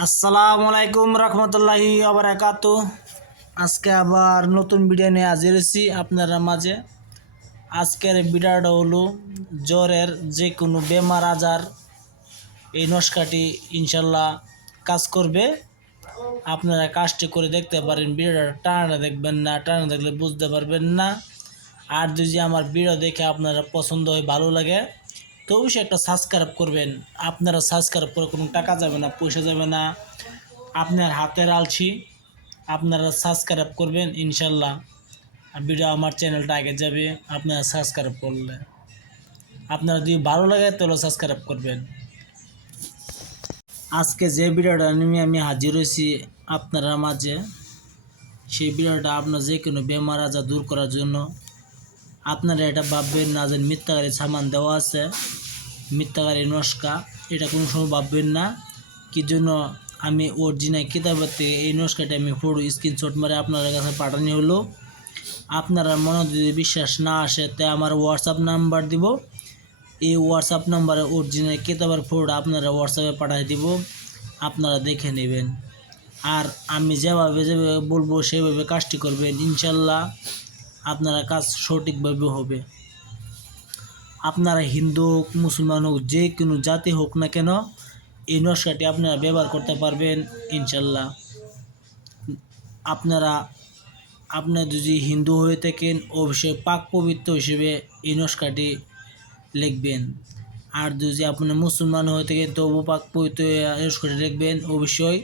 আসসালামু আলাইকুম রহমতুল্লাহি আবরাকাত আজকে আবার নতুন ভিডিও নিয়ে হাজির হয়েছি আপনারা মাঝে। আজকের ভিডিওটা হলো জ্বরের যে কোনো বেমার আজার এই নস্কাটি ইনশাল্লাহ কাজ করবে। আপনারা কাজটি করে দেখতে পারেন ভিডিওটা টানা দেখবেন না টানা দেখলে বুঝতে পারবেন না। আর যদি আমার ভিডিও দেখে আপনারা পছন্দ হয়, ভালো লাগে তো অবশ্যই একটা সাবস্ক্রাইব করবেন। আপনারা সাবস্ক্রাইব করে কোনো টাকা যাবে না, পয়সা যাবে না। আপনার হাতের আলছি আপনারা সাবস্ক্রাইব করবেন ইনশাল্লাহ। আর ভিডিও আমার চ্যানেলটা আগে যাবে, আপনারা সাবস্ক্রাইব করলে। আপনারা যদি ভালো লাগে তাহলে সাবস্ক্রাইব করবেন। আজকে যে ভিডিওটা নিয়ে আমি হাজির হয়েছি আপনারা মাঝে, সেই ভিডিওটা আপনার যে কোনো বেমার আজার দূর করার জন্য। আপনারা এটা ভাববেন না যে মিথ্যাকারী সামান দেওয়া আছে। মিথ্যাকারী নস্কা, এটা কোনো সময় ভাববেন না। কি জন্য আমি অরিজিনাল কিতাবের থেকে এই নস্কাটা আমি ফটো স্ক্রিনশট মারে আপনাদের কাছে পাঠানো হলো। আপনারা মনে যদি বিশ্বাস না আসে, তাই আমার হোয়াটসঅ্যাপ নাম্বার দিব। এই হোয়াটসঅ্যাপ নাম্বারে অরিজিনাল কিতাবের ফটো আপনারা হোয়াটসঅ্যাপে পাঠিয়ে দিব। আপনারা দেখে নেবেন। আর আমি যেভাবে যেভাবে বলব, সেভাবে কাজটি করবেন। ইনশাল্লাহ আপনারা কাজ সঠিকভাবে হবে। আপনারা হিন্দু হোক, মুসলমান হোক, যে কোনো জাতি হোক না কেন, এই নস্কাটি আপনারা ব্যবহার করতে পারবেন, ইনশাল্লাহ। আপনারা আপনার যদি হিন্দু হয়ে থাকেন, অবশ্যই পাক পবিত্র হিসেবে এই নস্কাটি লিখবেন। আর যদি আপনি মুসলমান হয়ে থাকেন, তবু পাক পবিত্র নস্কাটি লিখবেন, অবশ্যই।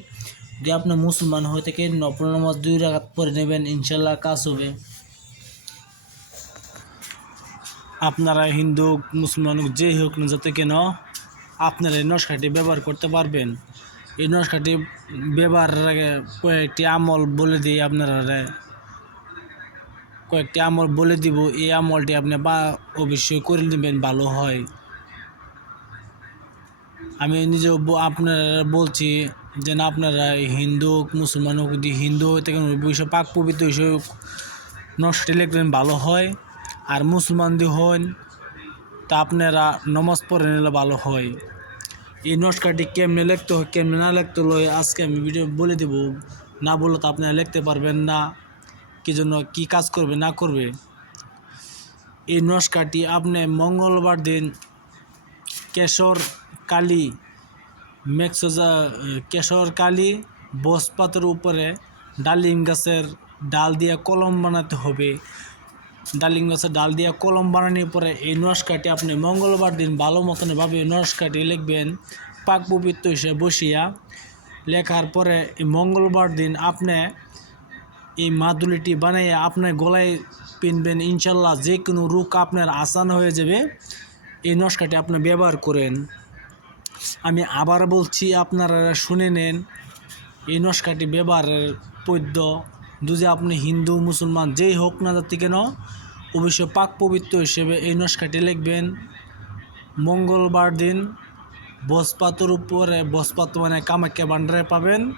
যদি আপনি মুসলমান হয়ে থাকেন, নফল নামাজ দুই রাখাত পরে নেবেন, ইনশাল্লাহ কাজ হবে। আপনারা হিন্দু মুসলমান হোক যেই হোক না যাতে কেন আপনারা এই নস্কাটি ব্যবহার করতে পারবেন। এই নস্কাটি ব্যবহারের আগে কয়েকটি আমল বলে দিই আপনারা। কয়েকটি আমল বলে দিব, এই আমলটি আপনি বা অবশ্যই করে নেবেন, ভালো হয়। আমি নিজেও আপনারা বলছি যে না আপনারা হিন্দু হোক মুসলমান হোক হিন্দু হয়ে থাকেন পাক পবিত্র হিসেবে নষ্ট লিখবেন, ভালো হয়। আর মুসলমান যদি হন তা আপনারা নমাজ পড়ে নিলে ভালো হয়। এই নস্কাটি কেমনে লিখতে হয়, কেমনে না লিখতে হয় আজকে আমি ভিডিও বলে দেব। না বললে তো আপনারা লিখতে পারবেন না, কি জন্য, কী কাজ করবে, না করবে। এই নস্কাটি আপনি মঙ্গলবার দিন কেশর কালি মেক্সোজা কেশর কালি, বসপাতের উপরে ডালিম গাছের ডাল দিয়ে কলম বানাতে হবে। ডালিম গাছের ডাল দিয়ে কলম বানানোর পরে এই নস্কাটি আপনি মঙ্গলবার দিন ভালো মতন ভাবে নস্কাটি লিখবেন, পাক পবিত্র হিসেবে বসিয়া। লেখার পরে এই মঙ্গলবার দিন আপনি এই মাদুলিটি বানিয়ে আপনার গলায় পিনবেন, ইনশাল্লাহ যে কোনো রোগ আপনার আসান হয়ে যাবে। এই নস্কাটি আপনি ব্যবহার করেন। আমি আবার বলছি, আপনারা শুনে নেন, এই নস্কাটি ব্যবহারের পদ্য যদি আপনি হিন্দু, মুসলমান, যেই হোক না যাতে কেন অবশ্যই পাক পবিত্র হিসেবে এই নস্কাটি লিখবেন। মঙ্গলবার দিন বসপাতের উপরে, বসপাত মানে কামাখ্যা ভান্ডারে পাবেন।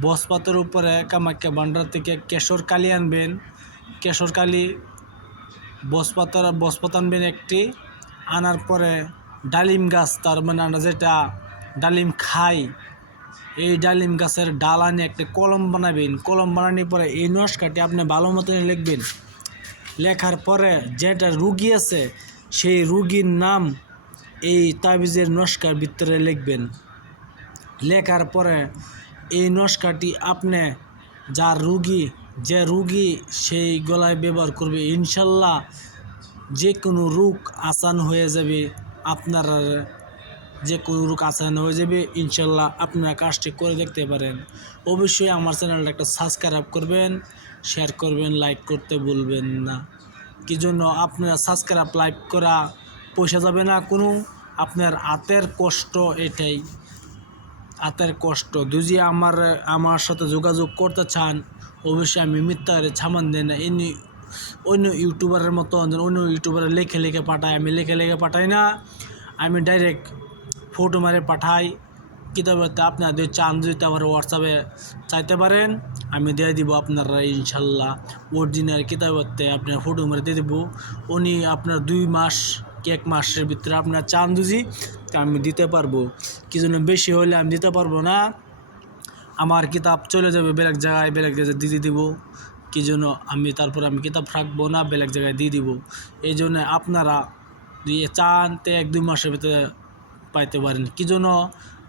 বসপাতের উপরে কামাখ্যা ভান্ডার থেকে কেশর কালি আনবেন। কেশর কালি বসপাতার, বসপাত আনবেন একটি। আনার পরে ডালিম গাছ, তার মানে আমরা যেটা ডালিম খাই এই ডালিম গাছের ডাল আনি একটা কলম বানাবেন। কলম বানানোর পরে এই নস্কাটি আপনি ভালো মতন লিখবেন। লেখার পরে যেটা রুগী আছে, সেই রুগীর নাম এই তাবিজের নস্কার ভিতরে লিখবেন। লেখার পরে এই নস্কাটি আপনি যার রুগী, যে রুগী সেই গলায় ব্যবহার করবে। ইনশাল্লাহ যে কোনো রোগ আসান হয়ে যাবে, আপনার যে কোনো আসান হয়ে যাবে, ইনশাল্লাহ আপনারা কাজটি করে দেখতে পারেন। অবশ্যই আমার চ্যানেলটা একটা সাবস্ক্রাইব করবেন শেয়ার করবেন লাইক করতে ভুলবেন না। কি জন্য? আপনারা সাবস্ক্রাইব লাইক করা পয়সা যাবে না কোনো। আপনার হাতের কষ্ট এটাই। হাতের কষ্ট। যদি আমার আমার সাথে যোগাযোগ করতে চান, অবশ্যই আমি মিথ্যারে ছামান দেন না। এমনি অন্য ইউটিউবারের মতো অন্য ইউটিউবারে লেখে লেখে পাঠাই। আমি লেখে লেখে পাঠাই না। আমি ডাইরেক্ট ফটো মারে পাঠাই। কিতাবেতে আপনারা যদি চান যদি আমার হোয়াটসঅ্যাপে চাইতে পারেন। আমি দিয়ে দিব আপনারা ইনশাল্লাহ অরিজিনাল কিতাবেতে আপনার ফটো মারে দিয়ে দেবো। উনি আপনার দুই মাস কি এক মাসের ভিতরে আপনার চান তা আমি দিতে পারব। কি জন্য বেশি হলে আমি দিতে পারব না। আমার কিতাব চলে যাবে বেলেগ জায়গায় বেলেগ জায়গায় দিয়ে দিব। কী জন্য আমি তারপর আমি কিতাব রাখব না, বেলেগ জায়গায় দিয়ে দিব। এই জন্য আপনারা দিয়ে চান তে এক দুই মাসের ভিতরে পাইতে পারেন। কী জন্য?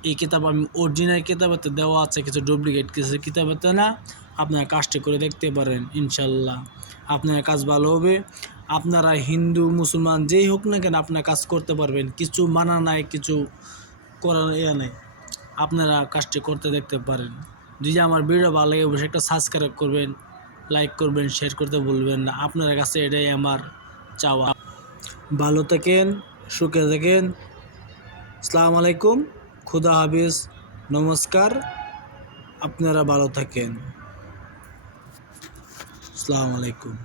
এই কিতাব আমি অরিজিনাল কিতাবেতে দেওয়া আছে, কিছু ডুপ্লিকেট কিছু কিতাবেতে না আপনারা কাজটি করে দেখতে পারেন, ইনশাল্লাহ। আপনার কাজ ভালো হবে। আপনারা হিন্দু, মুসলমান, যেই হোক না কেন আপনার কাজ করতে পারবেন। কিছু মানা নাই, কিছু করার ইয়ে নেই। আপনারা কাজটি করতে দেখতে পারেন। যদি আমার ভিডিও ভালো লাগে, অবশ্যই একটা সাবস্ক্রাইব করবেন লাইক করবেন শেয়ার করতে বলবেন না। আপনার কাছে এটাই আমার চাওয়া। ভালো থাকেন, সুখে থাকেন। আসসালামু আলাইকুম। খুদা হাফিজ। নমস্কার। আপনারা ভালো থাকেন। আসসালামু আলাইকুম।